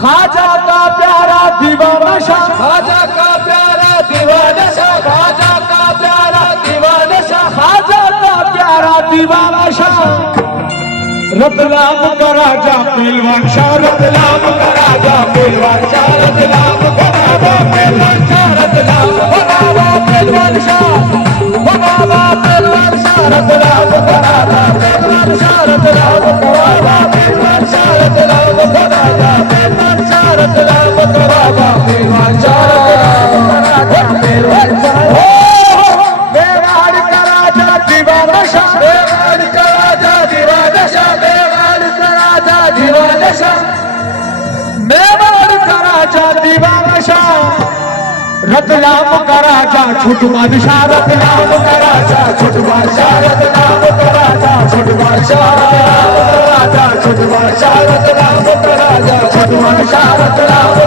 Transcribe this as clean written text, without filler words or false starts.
खाजा का प्यारा दीवाना शाह, खाजा का प्यारा दीवाना शाह, खाजा का प्यारा दीवाना शाह, खाजा का प्यारा दीवाना शाह, रतलाम का राजा पहलवान शाह, रतलाम का राजा पहलवान शाह, रतलाम का राजा पहलवान शाह, रतलाम का राजा पहलवान शाह, बाबा पहलवान शाह, रतलाम का राजा पहलवान शाह, रतलाम का राजा पहलवान शाह, रतलाम का राजा पहलवान शाह, रतलाम का राजा पहलवान शाह, रतलाम का राजा पहलवान शाह। मेवाड़ का राजा दीवाना शाह, मेवाड़ का राजा दीवाना शाह, मेवाड़ का राजा दीवाना शाह, मेवाड़ का राजा दीवाना शाह, रतलाम का राजा छोटू बादशाह, रतलाम का राजा छोटू बादशाह, रतलाम का राजा छोटू बादशाह, रतलाम का राजा छोटू बादशाह, रतलाम का राजा छोटू बादशाह, रतलाम